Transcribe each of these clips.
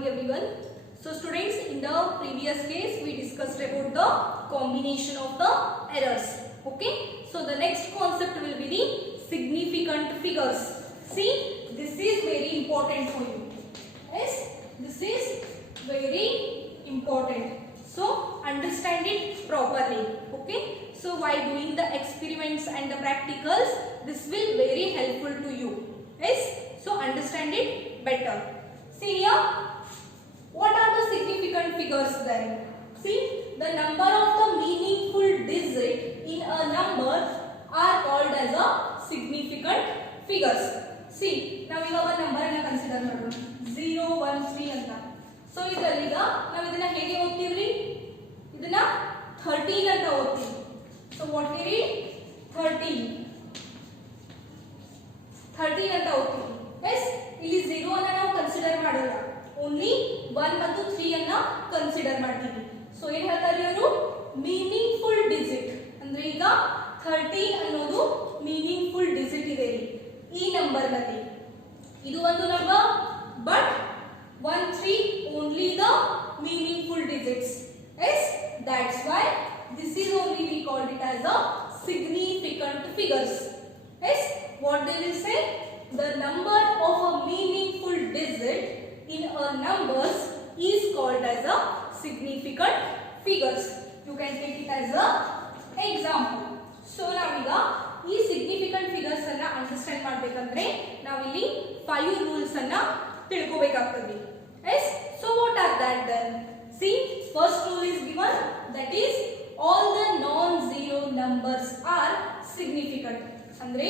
morning everyone. So students, in the previous case we discussed about the combination of the errors. Okay, so the next concept will be the significant figures. See, this is very important for you. Yes, this is very important, so understand it properly. Okay, so while doing the experiments and the practicals, this will very helpful to you. Yes, so understand it better. See here, what are the significant figures then? See, the number of the meaningful digit in a number are called as a significant figures. See, now we have a number and consider 0, 1, 3 anta. So ಇದರಲ್ಲಿಗ ನಾವು ಇದನ್ನ ಹೇಗೆ ಓದ್ತೀವಿ? ಇದನ್ನ 13 ಅಂತ ಓದ್ತೀವಿ. So what we read? 13 ಅಂತ ಓದ್ತೀವಿ. Yes, ಇಲ್ಲಿ 0 ಅನ್ನು ನಾವು ಕನ್ಸಿಡರ್ ಮಾಡಲ್ಲ, ಓನ್ಲಿ 1 ಮತ್ತು 3 ಅನ್ನು ಕನ್ಸಿಡರ್ ಮಾಡ್ತೀವಿ. ಸೊ ಏನು ಹೇಳ್ತಾರೆ ಇವರು? ಮೀನಿಂಗ್ಫುಲ್ ಡಿಜಿಟ್ ಅಂದ್ರೆ ಈಗ 13 ಅನ್ನೋದು ಮೀನಿಂಗ್ಫುಲ್ ಡಿಜಿಟ್ ಇದೆ ಈ ನಂಬರ್ ನಲ್ಲಿ. ಇದು ಒಂದು number, but 1, 3 only the meaningful digits. Yes, that's why this is only we called it as a significant figures. Yes, what they will say? The number of a meaningful digit in a numbers is called as a significant figures. You can take it as a example. So ನಾವೀಗ ಈ significant figures ಅನ್ನ understand ಮಾಡಬೇಕಂದ್ರೆ ನಾವಿಲ್ಲಿ 5 rules ಅನ್ನ ತಿಳ್ಕೋಬೇಕಾಗ್ತದೆ. Yes, so what are that then? See, first rule is given, that is all the non-zero numbers are significant. ಅಂದ್ರೆ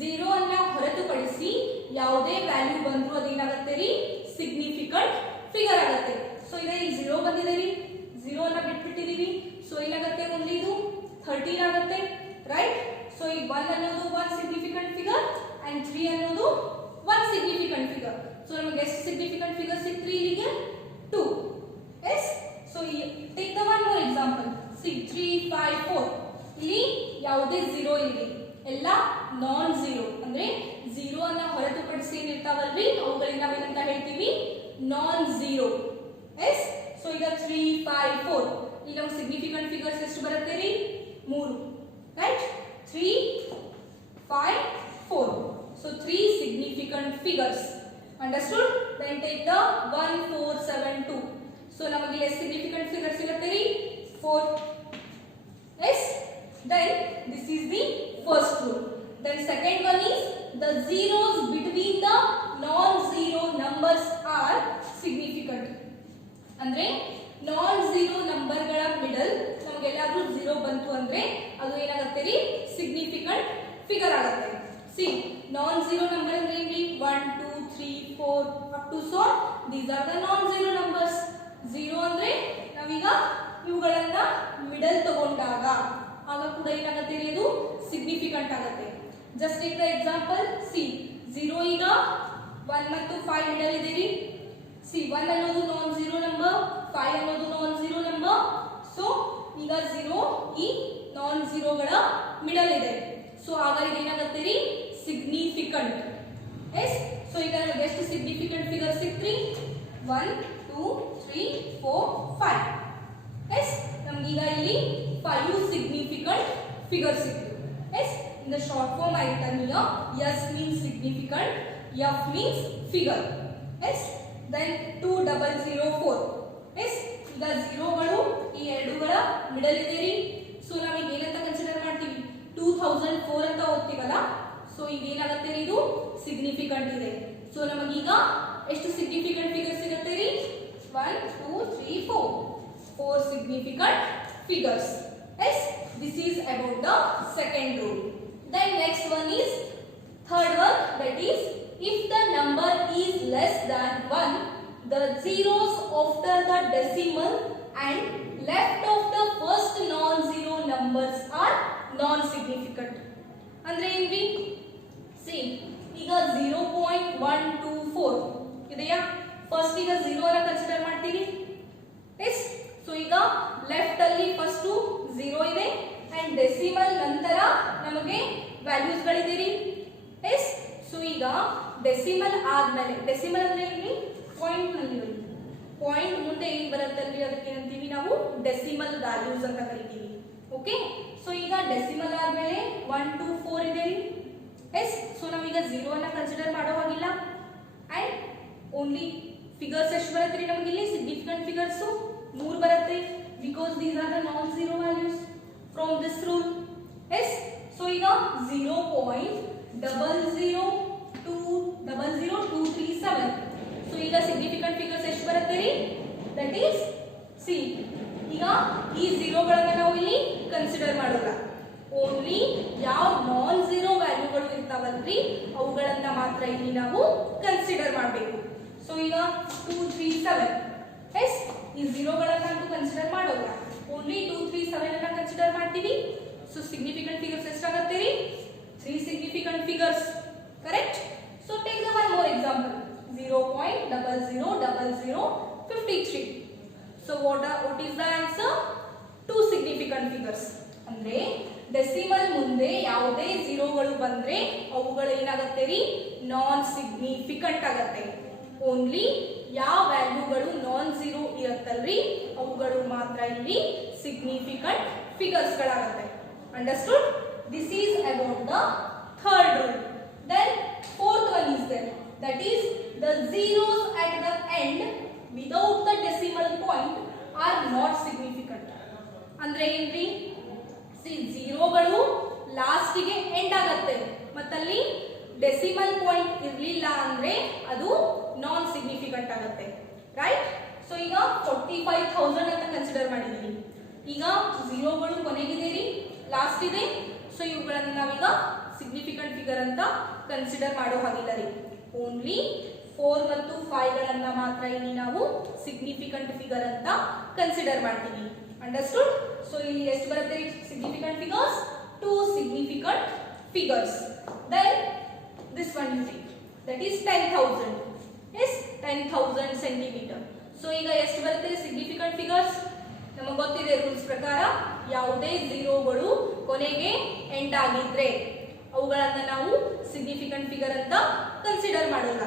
0 ಅನ್ನ ಹೊರತುಪಡಿಸಿ ಯಾವುದೇ ವ್ಯಾಲ್ಯೂ ಬಂದರೂ ಅದೇನಾಗುತ್ತೆ ರೀ? ಸಿಗ್ನಿಫಿಕೆಂಟ್ ಫಿಗರ್ ಆಗುತ್ತೆ. ಸೊ ಈಗ ಇಲ್ಲಿ 0 ಬಂದಿದೆ ರೀ, 0 ಅನ್ನ ಬಿಟ್ಬಿಟ್ಟಿದೀವಿ. ಸೊ ಏನಾಗುತ್ತೆ? ಓನ್ಲಿ ಇದು 13 ಆಗುತ್ತೆ, ರೈಟ್? ಸೊ ಈ 1 ಅನ್ನೋದು 1 ಸಿಗ್ನಿಫಿಕೆಂಟ್ ಫಿಗರ್ ಅಂಡ್ 3 ಅನ್ನೋದು 1 ಸಿಗ್ನಿಫಿಕೆಂಟ್ ಫಿಗರ್. ಸೊ ನಮಗೆ ಎಷ್ಟು ಸಿಗ್ನಿಫಿಕೆಂಟ್ ಫಿಗರ್ ಸಿಕ್ತ್ರಿ ಇಲ್ಲಿಗೆ? 2. Yes, so take the one more example. See, 3, 5, 4. ಇಲ್ಲಿ ಯಾವುದೇ 0 ಇಲ್ಲಿ, ಎಲ್ಲ ನಾನ್ ಝೀರೋ. ಅಂದ್ರೆ 0 ಅನ್ನ ಹೊರತುಪಡಿಸಿ ಏನಿರ್ತಾವಲ್ರಿ ಅವುಗಳಿಗೆ ನಾವೇನಂತ ಹೇಳ್ತೀವಿ? Non zero. ಎಸ್, ಸೊ ಈಗ 3, 5, 4 ಈಗ ನಮ್ಗೆ ಸಿಗ್ನಿಫಿಕೆಂಟ್ ಫಿಗರ್ಸ್ ಎಷ್ಟು ಬರುತ್ತೆ ರೀ? 3, right? 3, 5, 4. So 3 significant figures. Understood? Then take the 1, 4, 7, 2. So ನಮಗೆ ಎಷ್ಟು ಸಿಗ್ನಿಫಿಕೆಂಟ್ ಫಿಗರ್ ಸಿಗುತ್ತೆ ರೀ? 4. Yes, then this is the first rule. Then second one is the zeros between the non-zero numbers are significant. ಅಂದ್ರೆ non-zero number ಗಳ middle ನಮಗೆಲ್ಲಾದ್ರೂ 0 ಬಂತು ಅಂದ್ರೆ ಅದು ಏನಾಗುತ್ತೆ ರೀ? ಸಿಗ್ನಿಫಿಕೆಂಟ್ ಫಿಗರ್ ಆಗುತ್ತೆ. ಸಿ, non-zero number ಅಂದ್ರೆ ಏನ್ರಿ? 1, 2, 3, 4 up to so these are the non-zero numbers. 0 ಅಂದ್ರೆ ನಾವೀಗ ಇವುಗಳನ್ನ ಮಿಡಲ್ ತಗೊಂಡಾಗ ಆಗ ಕೂಡ ಏನಾಗುತ್ತೆ ರೀ? ಅದು ಸಿಗ್ನಿಫಿಕೆಂಟ್ ಆಗುತ್ತೆ. Just take the example. C, 0 ಈಗ 1 ಮತ್ತು 5 ಮಿಡಲ್ ಇದೆ ರೀ. ಸಿ, 1 ಅನ್ನೋದು ನಾನ್ ಝೀರೋ ನಂಬರ್, 5 ಅನ್ನೋದು ನಾನ್ ಝೀರೋ ನಂಬರ್. ಸೊ ಈಗ 0 ಈ ನಾನ್ ಝೀರೋಗಳ ಮಿಡಲ್ ಇದೆ. ಸೊ ಆಗ ಇದೇನಾಗುತ್ತೆ ರೀ? ಸಿಗ್ನಿಫಿಕೆಂಟ್. ಎಸ್, ಸೊ ಈಗ ನಮಗೆ ಎಷ್ಟು ಸಿಗ್ನಿಫಿಕೆಂಟ್ ಫಿಗರ್ ಸಿಕ್ತ್ರಿ? 1, 2, 3, 4, 5. ಎಸ್, ನಮ್ಗೀಗ ಇಲ್ಲಿ 5 ಸಿಗ್ನಿಫಿಕೆಂಟ್ ಫಿಗರ್ ಸಿಕ್ತು. Yes, in the short form I written here, S means significant, F means figure. Yes, then 2004. Yes, ಈಗ 0ಗಳು ಈ ಎರಡುಗಳ ಮಿಡಲ್ ಇದೆ ರೀ. ಸೊ ನಾವೀಗ ಏನಂತ ಕನ್ಸಿಡರ್ ಮಾಡ್ತೀವಿ? 2004 ಅಂತ ಓದ್ತೀವಲ್ಲ. ಸೊ ಈಗ ಏನಾಗುತ್ತೆ ರೀ? ಇದು ಸಿಗ್ನಿಫಿಕೆಂಟ್ ಇದೆ. ಸೊ ನಮಗೀಗ ಎಷ್ಟು ಸಿಗ್ನಿಫಿಕೆಂಟ್ ಫಿಗರ್ ಸಿಗುತ್ತೆ ರೀ? 1, 2, 3, 4. 4 significant figures. Yes, this is about the second rule. Then next one is third one, that is if the number is less than 1, the zeros after the decimal and left of the first non-zero numbers are non-significant. ಅಂದ್ರೆ ಏನ್ರಿ? See, ಈಗ 0.124 ಇದೆಯಾ? First ಈಗ 0 ಅನ್ನ consider ಮಾಡ್ತೀವಿ. S, so ಈಗ left ಅಲ್ಲಿ first 0 ಇದೆ ಅಂಡ್ ಡೆಸಿಮಲ್ ನಂತರ ನಮಗೆ ವ್ಯಾಲ್ಯೂಸ್ ಗಳಿದೆ ರೀ. ಎಸ್, ಸೊ ಈಗ ಡೆಸಿಮಲ್ ಆದ್ಮೇಲೆ, ಡೆಸಿಮಲ್ ಅಂದ್ರೆ ಏನ್ರಿ? ಪಾಯಿಂಟ್ ನಲ್ಲಿ ನಾವು ಡೆಸಿಮಲ್ ವ್ಯಾಲ್ಯೂಸ್ ಅಂತ ಕರಿತೀವಿ. ಓಕೆ, ಸೊ ಈಗ ಡೆಸಿಮಲ್ ಆದ್ಮೇಲೆ 1 2 4 ಇದೆ ರೀ. ಎಸ್, ಸೊ ನಾವೀಗ 0 ಅನ್ನ ಕನ್ಸಿಡರ್ ಮಾಡೋ ಹಾಗಿಲ್ಲ. ಅಂಡ್ ಓನ್ಲಿ ಫಿಗರ್ಸ್ ಎಷ್ಟು ಬರುತ್ತೆ ರೀ ನಮಗೆ ಇಲ್ಲಿ? ಸಿಗ್ನಿಫಿಕೆಂಟ್ ಫಿಗರ್ಸ್ 3 ಬರುತ್ತೆ, because these are the non zero values from this rule. Yes, so ಈಗ 0.000237. ಸೊ ಈಗ ಸಿಗ್ನಿಫಿಕೆಂಟ್ ಫಿಗರ್ಸ್ ಎಷ್ಟು ಬರುತ್ತೆ ರೀ? That is see. ಈಗ ಈ ಝೀರೋಗಳನ್ನ ನಾವು ಇಲ್ಲಿ ಕನ್ಸಿಡರ್ ಮಾಡೋಲ್ಲ, ಓನ್ಲಿ ಯಾವ ನಾನ್ ಝೀರೋ ವ್ಯಾಲ್ಯೂಗಳು ಇರ್ತಾವಲ್ರಿ ಅವುಗಳನ್ನ ಮಾತ್ರ ಇಲ್ಲಿ ನಾವು ಕನ್ಸಿಡರ್ ಮಾಡಬೇಕು. ಸೊ ಈಗ 237. ಎಸ್, ಈ ಝೀರೋಗಳನ್ನ ನಾವು ಕನ್ಸಿಡರ್ ಮಾಡೋಲ್ಲ, ಓನ್ಲಿ 237 ಅನ್ನ ಕನ್ಸಿಡರ್ ಮಾಡ್ತೀವಿ. ಸೊ ಸಿಗ್ನಿಫಿಕೆಂಟ್ ಫಿಗರ್ಸ್ ಎಷ್ಟಾಗುತ್ತೆ ರೀ? 3 significant figures. Correct. So take the one more example, 0.000053. So what is the answer? 2 significant figures. ಅಂದ್ರೆ ಡೆಸಿಮಲ್ ಮುಂದೆ ಯಾವುದೇ ಝೀರೋಗಳು ಬಂದ್ರೆ ಅವುಗಳು ಏನಾಗುತ್ತೆ ರೀ? ನಾನ್ ಸಿಗ್ನಿಫಿಕೆಂಟ್ ಆಗತ್ತೆ. ಓನ್ಲಿ ಯಾವ ವ್ಯಾಲ್ಯೂಗಳು ನಾನ್ ಝೀರೋ ಇರುತ್ತಲ್ರಿ ಅವುಗಳು ಮಾತ್ರ ಇಲ್ಲಿ ಸಿಗ್ನಿಫಿಕೆಂಟ್ ಫಿಗರ್ಸ್ ಗಳಾಗತ್ತೆ. Understood? This is about the third rule. Then fourth one is there, that is the zeros at the end without the decimal point are not significant. ಅಂದ್ರೆ ಏನ್ರಿ? C, ಝೀರೋಗಳು ಲಾಸ್ಟಿಗೆ end ಆಗತ್ತೆ ಮತ್ತಲ್ಲಿ decimal point ಇರಲಿಲ್ಲ ಅಂದ್ರೆ ಅದು ನಾನ್ significant ಆಗತ್ತೆ. Right? So ಈಗ 45,000 ಅಂತ ಕನ್ಸಿಡರ್ ಮಾಡಿದೀವಿ. ಈಗ ಝೀರೋಗಳು ಕೊನೆಗಿದೆ ರೀ, ಲಾಸ್ಟ್ ಇದೆ. ಸೊ ಇವುಗಳನ್ನ ನಾವೀಗ ಸಿಗ್ನಿಫಿಕೆಂಟ್ ಫಿಗರ್ ಅಂತ ಕನ್ಸಿಡರ್ ಮಾಡೋ ಹಾಗಿಲ್ಲ ರೀ. ಓನ್ಲಿ 4 ಮತ್ತು 5 ಗಳನ್ನ ಮಾತ್ರ ಇಲ್ಲಿ ನಾವು ಸಿಗ್ನಿಫಿಕೆಂಟ್ ಫಿಗರ್ ಅಂತ ಕನ್ಸಿಡರ್ ಮಾಡ್ತೀವಿ. ಅಂಡರ್ಸ್ಟುಡ್? ಸೊ ಇಲ್ಲಿ ಎಷ್ಟು ಬರುತ್ತೆ significant figures? 2 significant figures. Then this one you take, that is 10,000. ಎಸ್, 10,000 ಸೆಂಟಿಮೀಟರ್. ಸೊ ಈಗ ಎಷ್ಟು ಬರುತ್ತೆ ಸಿಗ್ನಿಫಿಕೆಂಟ್ ಫಿಗರ್ಸ್? ನಮಗೆ ಗೊತ್ತಿದೆ ರೂಲ್ಸ್ ಪ್ರಕಾರ ಯಾವುದೇ ಝೀರೋಗಳು ಕೊನೆಗೆ ಎಂಡ್ ಆಗಿದ್ರೆ ಅವುಗಳನ್ನ ನಾವು ಸಿಗ್ನಿಫಿಕೆಂಟ್ ಫಿಗರ್ ಅಂತ ಕನ್ಸಿಡರ್ ಮಾಡೋಲ್ಲ.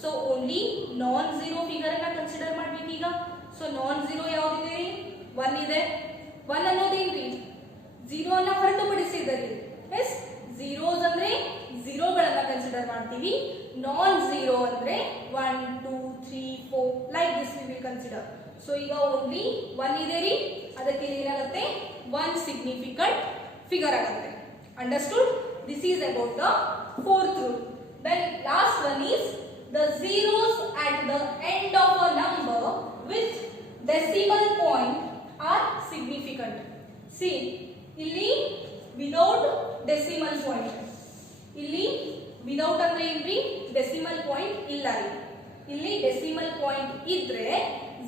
So only non zero figure ಅನ್ನ ಕನ್ಸಿಡರ್ ಮಾಡ್ಬೇಕು ಈಗ. ಸೊ ನಾನ್ ಝೀರೋ ಯಾವ್ದಿದೆ ರೀ? 1 ಇದೆ. 1 ಅನ್ನೋದೇನ್ರಿ? ಝೀರೋ ಅನ್ನ ಹೊರತುಪಡಿಸಿದ್ರಿ. ಎಸ್, ಝೀರೋಸ್ ಅಂದ್ರೆ ಝೀರೋಗಳನ್ನ ಕನ್ಸಿಡರ್ ಮಾಡ್ತೀವಿ. ನಾನ್ ಝೀರೋ ಅಂದ್ರೆ 1 2 3 4 like this we will consider. So ಈಗ ಓನ್ಲಿ 1 ಇದೆ ರೀ, ಅದಕ್ಕೆ ಏನಾಗುತ್ತೆ? 1 ಸಿಗ್ನಿಫಿಕೆಂಟ್ ಫಿಗರ್ ಆಗುತ್ತೆ. Understood? This is about the fourth rule. Then last one is the zeros at the end of a number with decimal point are significant. See, ಇಲ್ಲಿ without decimal point. ಇಲ್ಲಿ without ಅಂದ್ರೆ ಏನ್ರಿ? Decimal point ಇಲ್ಲ ರೀ. ಇಲ್ಲಿ decimal point ಇದ್ರೆ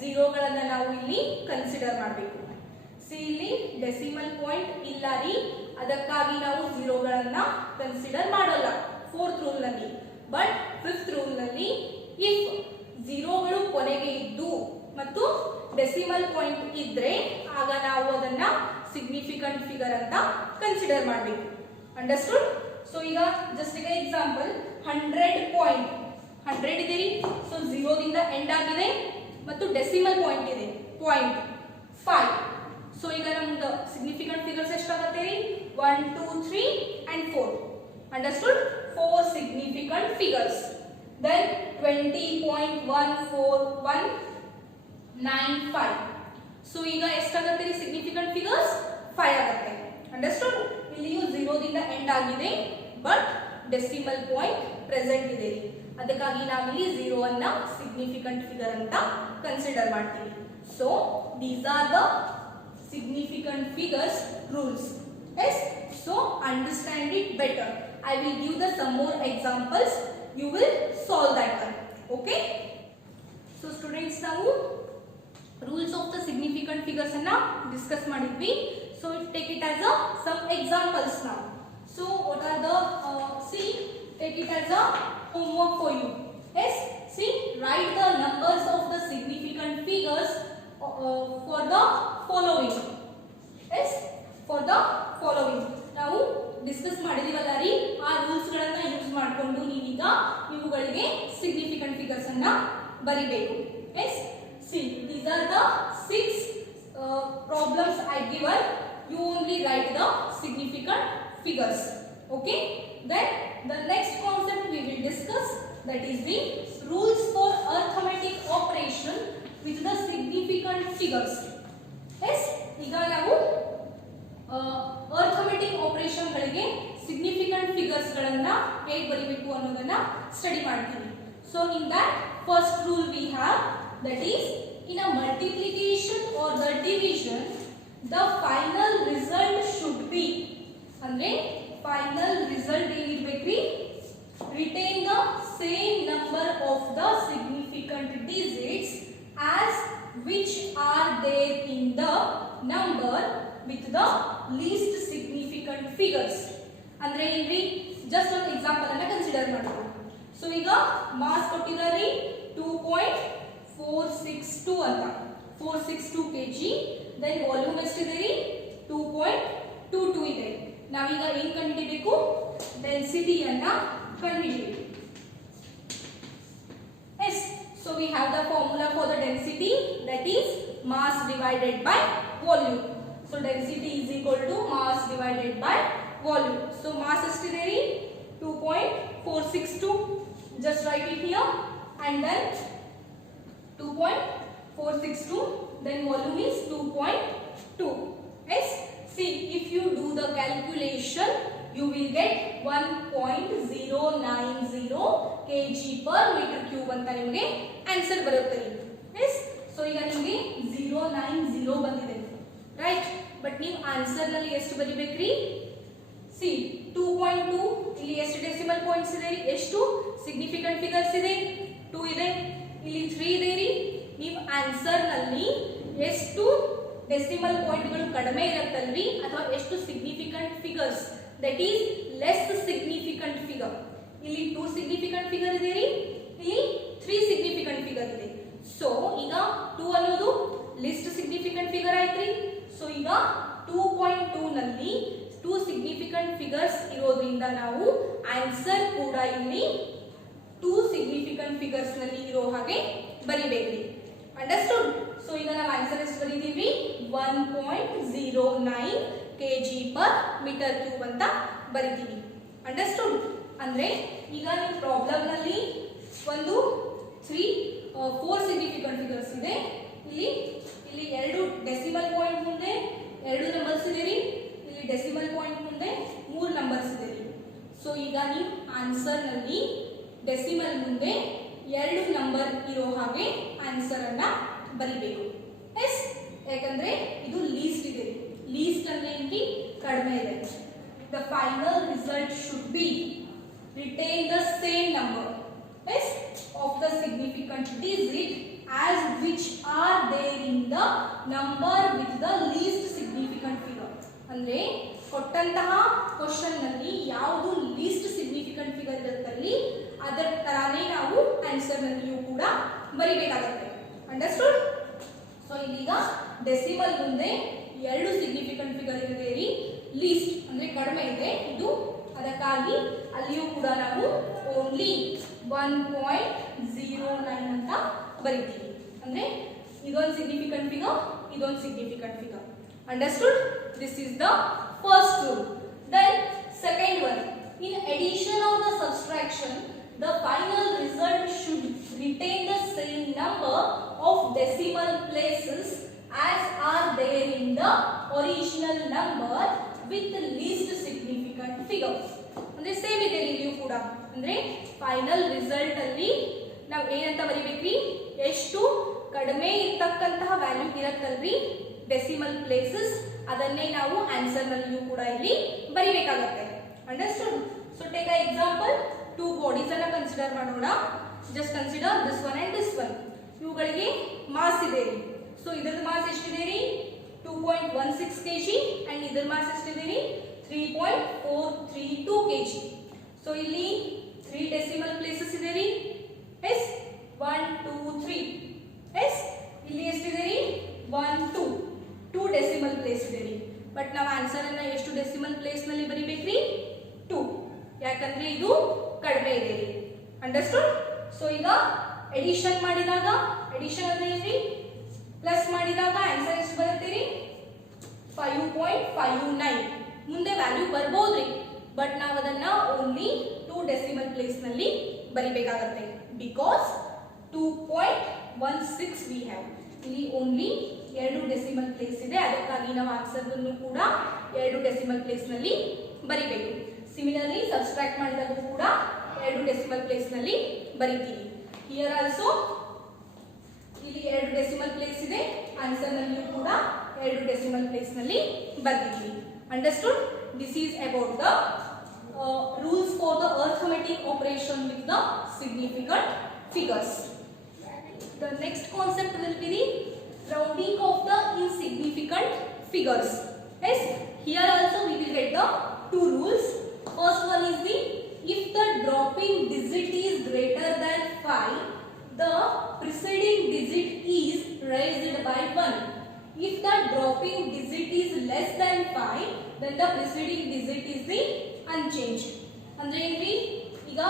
ಝೀರೋಗಳನ್ನ ನಾವು ಇಲ್ಲಿ ಕನ್ಸಿಡರ್ ಮಾಡಬೇಕು. ಸಿ, ಇಲ್ಲಿ ಡೆಸಿಮಲ್ ಪಾಯಿಂಟ್ ಇಲ್ಲ ರೀ, ಅದಕ್ಕಾಗಿ ನಾವು ಝೀರೋಗಳನ್ನ ಕನ್ಸಿಡರ್ ಮಾಡೋಲ್ಲ 4th ರೂಲ್ ನಲ್ಲಿ. ಬಟ್ 5th ರೂಲ್ ನಲ್ಲಿ ಇಫ್ ಝೀರೋಗಳು ಕೊನೆಗೆ ಇದ್ದು ಮತ್ತು ಡೆಸಿಮಲ್ ಪಾಯಿಂಟ್ ಇದ್ರೆ ಆಗ ನಾವು ಅದನ್ನ ಸಿಗ್ನಿಫಿಕೆಂಟ್ ಫಿಗರ್ ಅಂತ ಕನ್ಸಿಡರ್ ಮಾಡಬೇಕು. ಅಂಡರ್ಸ್ಟುಡ್? ಸೊ ಈಗ ಜಸ್ಟ್ ಈಗ ಎಕ್ಸಾಂಪಲ್ 100 ಇದೆ ರೀ. ಸೊ ಝೀರೋದಿಂದ ಎಂಡ್ ಆಗಿದೆ ಮತ್ತು ಡೆಸಿಮಲ್ ಪಾಯಿಂಟ್ ಇದೆ 0.5. ಸೊ ಈಗ ನಮ್ದು ಸಿಗ್ನಿಫಿಕೆಂಟ್ ಫಿಗರ್ಸ್ ಎಷ್ಟಾಗುತ್ತೆ ರೀ? 1 2 3 and 4. Understood? 4 significant figures. Then 20.14195. So ಈಗ ಎಷ್ಟಾಗುತ್ತೆ ರೀ ಸಿಗ್ನಿಫಿಕೆಂಟ್ ಫಿಗರ್ಸ್? 5 ಆಗುತ್ತೆ. ಅಂಡರ್ಸ್ಟುಡ್? ಇಲ್ಲಿಯೂ ಝೀರೋದಿಂದ ಎಂಡ್ ಆಗಿದೆ ಬಟ್ ಡೆಸಿಮಲ್ ಪಾಯಿಂಟ್ ಪ್ರೆಸೆಂಟ್ ಇದೆ ರೀ, ಅದಕ್ಕಾಗಿ ನಾವಿಲ್ಲಿ ಝೀರೋ ಅನ್ನ ಸಿಗ್ನಿಫಿಕೆಂಟ್ ಫಿಗರ್ ಅಂತ ಕನ್ಸಿಡರ್ ಮಾಡ್ತೀವಿ. So these are the significant figures rules. Yes, so understand it better. I will give the some more examples, you will solve that one. Okay, so students, now rules of the significant figures anna discuss madidvi. So take it as a some examples now. So what are the see, take it as a homework for you. Yes, see, write the numbers of the significant figures for the following. Yes, for the following. ನಾವು discuss ಮಾಡಿದೀವಲ್ಲ ರೀ, ಆ rules ಗಳನ್ನ use ಮಾಡಿಕೊಂಡು ನೀವೀಗ ಇವುಗಳಿಗೆ significant figures ಅನ್ನ ಬರಿಬೇಕು. Yes, see, these are the 6 problems I given, you only write the significant figures. Okay, then the next concept we will discuss, that is the rules for arithmetic operation with the significant figures. Yes, ಈಗ ನಾವು arithmetic operation ಗಳಿಗೆ significant figures ಗಳನ್ನ ಹೇಗೆ ಬರಿಬೇಕು ಅನ್ನೋದನ್ನ study ಮಾಡ್ತೀವಿ. So in that first rule we have, that is in a multiplication or the division the final result should be, ಅಂದ್ರೆ final result ಏನಿರ್ಬೇಕ್ರಿ, retain the same number of the significant digits as which are there in the number with the least significant figures. ಅಂದ್ರೆ ಇಲ್ಲಿ just ಒಂದು example ಅನ್ನ consider ಮಾಡೋಣ. So ಈಗ mass ಕೊಟ್ಟಿದ್ದಾರೆ 2.462 ಅಂತ, 462 kg. ದೆನ್ ವಾಲ್ಯೂಮ್ ಎಷ್ಟಿದೆ ರೀ, 2.22 ಇದೆ. ನಾವೀಗ ಏನು ಕಂಡುಹಿಡಿಯಬೇಕು, ಡೆನ್ಸಿಟಿಯನ್ನ ಕಂಡುಹಿಡಿಯಬೇಕು. Yes, so we have the formula for the density, that is mass divided by volume. So density is equal to mass divided by volume. So mass is 2.462, just write it here, and then 2.462, then volume is 2.2. Yes, see, if you do the calculation, you will get 1.090 kg per meter cube ಅಂತ ನಿಮಗೆ answer ಬರುತ್ತೆ. S, so ಈಗ ನಿಮಗೆ 090 ಬಂದಿದೆ, right? But ನೀವು answer ನಲ್ಲಿ ಎಷ್ಟು ಬರಿಬೇಕ್ರಿ? C 2.2, ಇಲ್ಲಿ ಎಷ್ಟು ಡೆಸಿಮಲ್ ಪಾಯಿಂಟ್ಸ್ ಇದೆ ರೀ, ಎಷ್ಟು ಸಿಗ್ನಿಫಿಕೆಂಟ್ ಫಿಗರ್ಸ್ ಇದೆ? 2 ಇದೆ, ಇಲ್ಲಿ 3 ಇದೆ ರೀ. ನೀವು ಆನ್ಸರ್ ನಲ್ಲಿ ಎಷ್ಟು ಡೆಸಿಮಲ್ ಪಾಯಿಂಟ್ಗಳು ಕಡಿಮೆ ಇರುತ್ತಲ್ರಿ, ಅಥವಾ ಎಷ್ಟು significant figures, that is less significant figure. ಇಲ್ಲಿ 2 ಸಿಗ್ನಿಫಿಕೆಂಟ್ ಫಿಗರ್ ಇದೆ ರೀ, ಇಲ್ಲಿ 3 ಸಿಗ್ನಿಫಿಕೆಂಟ್ ಫಿಗರ್ ಇದೆ. ಸೊ ಈಗ 2 ಅನ್ನೋದು ಲಿಸ್ಟ್ ಸಿಗ್ನಿಫಿಕೆಂಟ್ ಫಿಗರ್ ಆಯ್ತ್ರಿ. ಸೊ ಈಗ 2.2 ನಲ್ಲಿ 2 ಸಿಗ್ನಿಫಿಕೆಂಟ್ ಫಿಗರ್ಸ್ ಇರೋದ್ರಿಂದ ನಾವು ಆನ್ಸರ್ ಕೂಡ ಇಲ್ಲಿ 2 ಸಿಗ್ನಿಫಿಕೆಂಟ್ ಫಿಗರ್ಸ್ ನಲ್ಲಿ ಇರೋ ಹಾಗೆ ಬರಿಬೇಕ್ರಿ. ಅಂಡರ್ಸ್ಟುಡ್? ಸೊ ಈಗ ನಾವು ಆನ್ಸರ್ ಎಷ್ಟು ಬರೀತೀವಿ, 1.09 kg per meter cube ಅಂತ ಬರಿತೀವಿ. ಅಂಡರ್ಸ್ಟುಡ್? ಅಂದ್ರೆ ಈಗ ನಿಮ್ಮ ಪ್ರಾಬ್ಲಮ್ ನಲ್ಲಿ ಒಂದು 4 ಸಿಗ್ನಿಫಿಕೆಂಟ್ ಫಿಗರ್ಸ್ ಇದೆ. ಇಲ್ಲಿ 2 ಡೆಸಿಮಲ್ ಪಾಯಿಂಟ್ ಮುಂದೆ 2 ನಂಬರ್ಸ್ ಇದೆ ರೀ, ಇಲ್ಲಿ ಡೆಸಿಮಲ್ ಪಾಯಿಂಟ್ ಮುಂದೆ 3 ನಂಬರ್ಸ್ ಇದೆ ರೀ. ಸೊ ಈಗ ನೀವು ಆನ್ಸರ್ ನಲ್ಲಿ ಡೆಸಿಮಲ್ ಮುಂದೆ 2 ನಂಬರ್ ಇರೋ ಹಾಗೆ ಆನ್ಸರ್ ಅನ್ನ ಬರಿಬೇಕು. ಎಸ್, ಯಾಕಂದ್ರೆ ಇದು ಲೀಸ್ಟ್ ಇದೆ, ಲೀಸ್ಟ್ ಅಂದ್ರೆ ಇಲ್ಲಿ ಕಡಿಮೆ ಇದೆ. The final result should B retain the same number, yes, of the significant digit as which are there in the number with the least significant figure. ಅಂದ್ರೆ ಕೊಟ್ಟಂತಹ ಕ್ವೆಶ್ಚನ್ ನಲ್ಲಿ ಯಾವುದು ಲೀಸ್ಟ್ ಸಿಗ್ನಿಫಿಕೆಂಟ್ ಫಿಗರ್ ಇರುತ್ತಲ್ಲಿ ಅದರ ತರಾನೇ ನಾವು ಆನ್ಸರ್ ನಲ್ಲಿಯೂ ಕೂಡ ಬರಿಬೇಕಾಗುತ್ತೆ. Understood? So ಇಲ್ಲಿಗ decimal ಮುಂದೆ 2 ಸಿಗ್ನಿಫಿಕೆಂಟ್ ಫಿಗರ್ ಇದೆ ರೀ, ಲೀಸ್ಟ್ ಅಂದ್ರೆ ಕಡಿಮೆ ಇದೆ ಇದು, ಅದಕ್ಕಾಗಿ ಅಲ್ಲಿಯೂ ಕೂಡ ನಾವು ಓನ್ಲಿ 1.09 ಅಂತ ಬರೀತೀವಿ. ಅಂದ್ರೆ ಇದೊಂದು ಸಿಗ್ನಿಫಿಕೆಂಟ್ ಫಿಗರ್, ಇದೊಂದು significant figure. Understood? This is the first rule. Then second one, in addition or the subtraction the final result should retain the same number of decimal places as are there in the original number with the least significant figure. ಅಂದ್ರೆ same ಇದೆ ಇಲ್ಲಿಯೂ ಕೂಡ. ಅಂದ್ರೆ final result ಅಲ್ಲಿ ನಾವು ಏನಂತ ಬರಿಬೇಕ್ರಿ, ಎಷ್ಟು ಕಡಿಮೆ ಇರತಕ್ಕಂತಹ ವ್ಯಾಲ್ಯೂ ಇರುತ್ತಲ್ರಿ ಡೆಸಿಮಲ್ ಪ್ಲೇಸಸ್, ಅದನ್ನೇ ನಾವು ಆನ್ಸರ್ ನಲ್ಲಿಯೂ ಕೂಡ ಇಲ್ಲಿ ಬರಿಬೇಕಾಗುತ್ತೆ. Understood? So take a example, 2 bodies ಅನ್ನ ಕನ್ಸಿಡರ್ ಮಾಡೋಣ. Just consider this one and this one. ಇವುಗಳಿಗೆ ಮಾಸ್ ಇದೆ ರೀ. ಸೊ ಇದರ ಮಾಸ್ ಎಷ್ಟಿದೆ ರೀ, 2.16 kg, ಅಂಡ್ ಇದರ ಮಾಸ್ ಎಷ್ಟಿದೆ ರೀ, 3.432 kg. ಸೊ ಇಲ್ಲಿ 3 ಡೆಸಿಮಲ್ ಪ್ಲೇಸಸ್ ಇದೆ ರೀ. ಎಸ್, 1 2 3. ಎಸ್, ಇಲ್ಲಿ ಎಷ್ಟಿದೆ ರೀ, 1 2 ಡೆಸಿಮಲ್ ಪ್ಲೇಸ್ ಇದೆ ರೀ. ಬಟ್ ನಾವು ಆನ್ಸರ್ ಅನ್ನ ಎಷ್ಟು ಡೆಸಿಮಲ್ ಪ್ಲೇಸ್ ನಲ್ಲಿ ಬರಿಬೇಕ್ರಿ, 2, ಯಾಕಂದ್ರೆ ಇದು ಕಡಿಮೆ ಇದೆ ರೀ. ಅಂಡರ್ಸ್ಟುಡ್? ಸೊ ಈಗ ಎಡಿಷನ್ ಮಾಡಿದಾಗ, ಎಡಿಷನ್ ಅಂದ್ರೆ ಏನ್ರಿ, ಪ್ಲಸ್ ಮಾಡಿದಾಗ ಆನ್ಸರ್ ಎಷ್ಟು ಬರುತ್ತೆ ರೀ, 5.59 ಮುಂದೆ ವ್ಯಾಲ್ಯೂ ಬರ್ಬೋದ್ರಿ, ಬಟ್ ನಾವು ಅದನ್ನ ಓನ್ಲಿ 2 ಡೆಸಿಮಲ್ ಪ್ಲೇಸ್ ನಲ್ಲಿ ಬರಿಬೇಕಾಗತ್ತೆ. ಬಿಕಾಸ್ 2.16 ವಿ ಹ್ಯಾವ್, ಇಲ್ಲಿ ಓನ್ಲಿ 2 ಡೆಸಿಮಲ್ ಪ್ಲೇಸ್ ಇದೆ, ಅದಕ್ಕಾಗಿ ನಾವು ಆನ್ಸರ್ ಅನ್ನು ಕೂಡ 2 ಡೆಸಿಮಲ್ ಪ್ಲೇಸ್ ನಲ್ಲಿ ಬರಿಬೇಕು. ಸಿಮಿಲರ್ಲಿ ಸಬ್ಸ್ಟ್ರಾಕ್ಟ್ ಮಾಡಿದಾಗ ಕೂಡ 2 ಡೆಸಿಮಲ್ ಪ್ಲೇಸ್ ನಲ್ಲಿ ಬರಿತೀವಿ. ಹಿಯರ್ ಆಲ್ಸೋ ಇಲ್ಲಿ 2 ಡೆಸಿಮಲ್ ಪ್ಲೇಸ್ ಇದೆ, ಆನ್ಸರ್ ನಲ್ಲಿಯೂ ಕೂಡ 2 ಡೆಸಿಮಲ್ ಪ್ಲೇಸ್ ನಲ್ಲಿ ಬರ್ದಿದ್ದೀವಿ. Understood? This is about the rules for the arithmetic operation with the significant figures. The next concept will be the rounding of the insignificant figures. Yes, here also we will get the 2 rules. First one is the if the dropping digit is greater than 5, the preceding digit is raised by 1. If the dropping digit is less than 5, then the preceding digit is the unchanged. ಅಂದ್ರೆ ಏನ್ರಿ, ಈಗ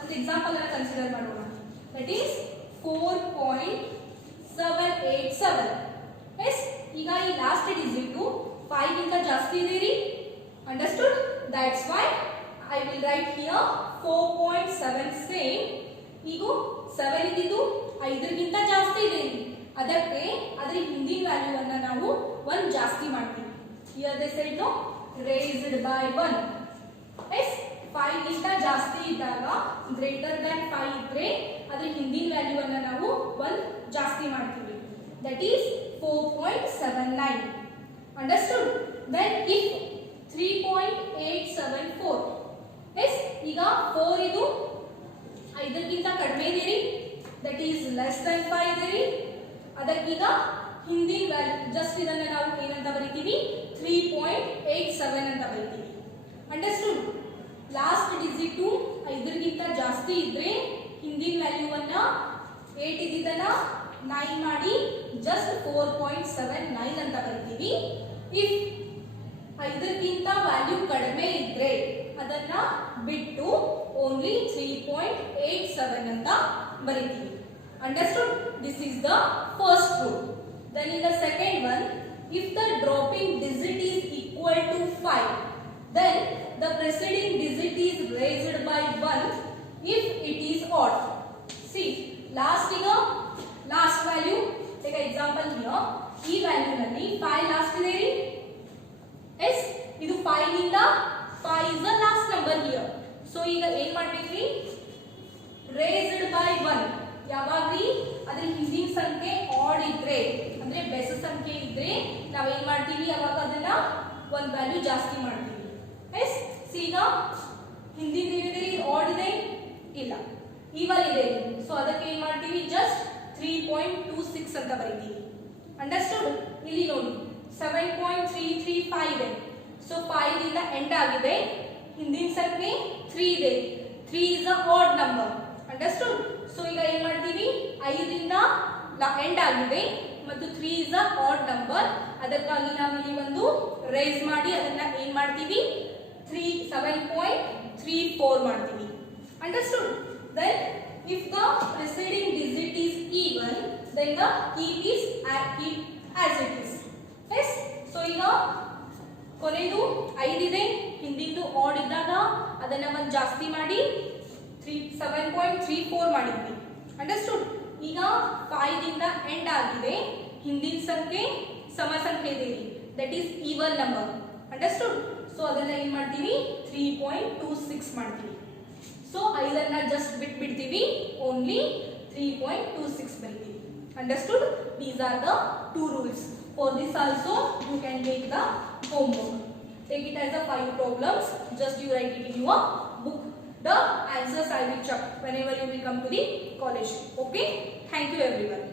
ಒಂದು example ಅನ್ನು consider ಮಾಡೋಣ. That is 4.787. S, ಈಗ ಈ last digit 5 ಗಿಂತ ಜಾಸ್ತಿ ಇದೆ ರೀ. Understood? That's why I will write here 4.7 same. ಈಗ 7 ಇದ್ದಿದ್ದು 5 ಗಿಂತ ಜಾಸ್ತಿ ಇದೆ ರೀ, ಅದಕ್ಕೆ ಅದರ ಹಿಂದಿನ ವ್ಯಾಲ್ಯೂ ಅನ್ನು ನಾವು 1 ಜಾಸ್ತಿ ಮಾಡ್ತೀವಿ. Here they said no raised by 1. Yes, 5 ಗಿಂತ ಜಾಸ್ತಿ ಇದ್ದಾಗ ಗ್ರೇಟರ್ ದ್ಯಾನ್ 5 ಇದ್ರೆ ಅದರ ಹಿಂದಿನ ವ್ಯಾಲ್ಯೂ ಅನ್ನು ನಾವು 1 ಜಾಸ್ತಿ ಮಾಡ್ತೀವಿ. That is 4.79. Understood? Then if 3.874. Yes, ಈಗ 4 ಇದು 5 ಗಿಂತ ಕಡಿಮೆ ಇದೆ ರೀ, ದಟ್ ಈಸ್ ಲೆಸ್ ದ್ಯಾನ್ 5 ಇದೆ ರೀ, ಅದಕ್ಕೀಗ ಹಿಂದಿನ ವ್ಯಾಲ್ಯೂ ಜಸ್ಟ್ ಇದನ್ನ ನಾವು ಏನಂತ ಬರೀತೀವಿ, 3.87 ಅಂತ ಬರೀತೀವಿ. ಅಂಡರ್ಸ್ಟುಡ್? ಲಾಸ್ಟ್ ಡಿಜಿಟ್ 5 ಗಿಂತ ಜಾಸ್ತಿ ಇದ್ರೆ ಹಿಂದಿನ ವ್ಯಾಲ್ಯೂ ಅನ್ನ 8 ಇದ್ದಿದ್ದನ್ನ 9 ಮಾಡಿ ಜಸ್ಟ್ 4.79 ಅಂತ ಬರೀತೀವಿ. ಇಫ್ 5 ಗಿಂತ ವ್ಯಾಲ್ಯೂ ಕಡಿಮೆ ಇದ್ರೆ ಅದನ್ನ ಬಿಟ್ಟು ಓನ್ಲಿ 3.87 ಅಂತ ಬರೀತೀವಿ. Understood? This is the first rule. Then in the second one, if the dropping digit is equal to 5, then the preceding digit is raised by 1 if it is odd. See, last value, take an example here. E value nalli 5 last ide ri. Yes, idu 5 ninda 5 is the last number here. So ಈಗ ಏನು ಮಾಡಬೇಕ್ರಿ, raised by 1. ಯಾವಾಗ್ರಿ ಅದರ ಹಿಂದಿನ ಸಂಖ್ಯೆ add ಇದ್ರೆ ಅಂದ್ರೆ ಬೆಸ ಸಂಖ್ಯೆ ಇದ್ರೆ ನಾವ್ ಏನ್ ಮಾಡ್ತೀವಿ, ಅವಾಗ ಅದನ್ನ ಒಂದು ವ್ಯಾಲ್ಯೂ ಜಾಸ್ತಿ ಮಾಡ್ತೀವಿ. ಎಸ್, ಈಗ ಹಿಂದಿನ ಏನಿದೆ ಆಡ್ ಇದೆ, ಇಲ್ಲ ಈವಲ್ ಇದೆ, ಸೊ ಅದಕ್ಕೆ ಏನ್ ಮಾಡ್ತೀವಿ, ಜಸ್ಟ್ 3.26 ಅಂತ ಬರೀತೀವಿ. ಅಂಡರ್ಸ್ಟುಡ್? ಇಲ್ಲಿ ನೋಡಿ 7.335 ಇದೆ, ಸೊ 5 ಇಂದ ಎಂಡ್ ಆಗಿದೆ, ಹಿಂದಿನ ಸಂಖ್ಯೆ 3 ಇದೆ, 3 is a odd number. Understood? So ಈಗ ಏನ್ ಮಾಡ್ತೀವಿ, 5 ಇಂದ ಎಂಡ್ ಆಗಿದೆ ಮತ್ತು 3 is a odd number, ಅದಕ್ಕಾಗಿ ನಾವು ಇಲ್ಲಿ ಒಂದು ರೈಸ್ ಮಾಡಿ ಅದನ್ನ ಏನ್ ಮಾಡ್ತೀವಿ, 7.34 ಮಾಡ್ತೀವಿ. Understood? Then if the preceding digit is even, then the keep as it is. Yes, so ಈಗ ಕೊನೆದು 5 ಇದೆ, ಹಿಂದಿದ್ದು ಆಡ್ ಇದ್ದಾಗ ಅದನ್ನ ಒಂದು ಜಾಸ್ತಿ ಮಾಡಿ 7.34 ಮಾಡಿದ್ವಿ. ಅಂಡರ್ಸ್ಟುಡ್? ಈಗ 5 ದಿಂದ ಎಂಡ್ ಆಗಿದೆ, ಹಿಂದಿನ ಸಂಖ್ಯೆ ಸಮ ಸಂಖ್ಯೆ ಇದೆ, that is even number. Understood? So ಅದನ್ನ ಏನ್ ಮಾಡ್ತೀವಿ, 3.26 ಮಾಡ್ತೀವಿ. ಸೊ 5ಅನ್ನ ಜಸ್ಟ್ ಬಿಟ್ಬಿಡ್ತೀವಿ, ಓನ್ಲಿ 3.26 ಬರೀತೀವಿ. Understood? These are the 2 rules. For this also you can make the homework. Take it as a 5 problems. Just you write it in your book. The answers I will check whenever you will come to the college. Okay? Thank you everyone.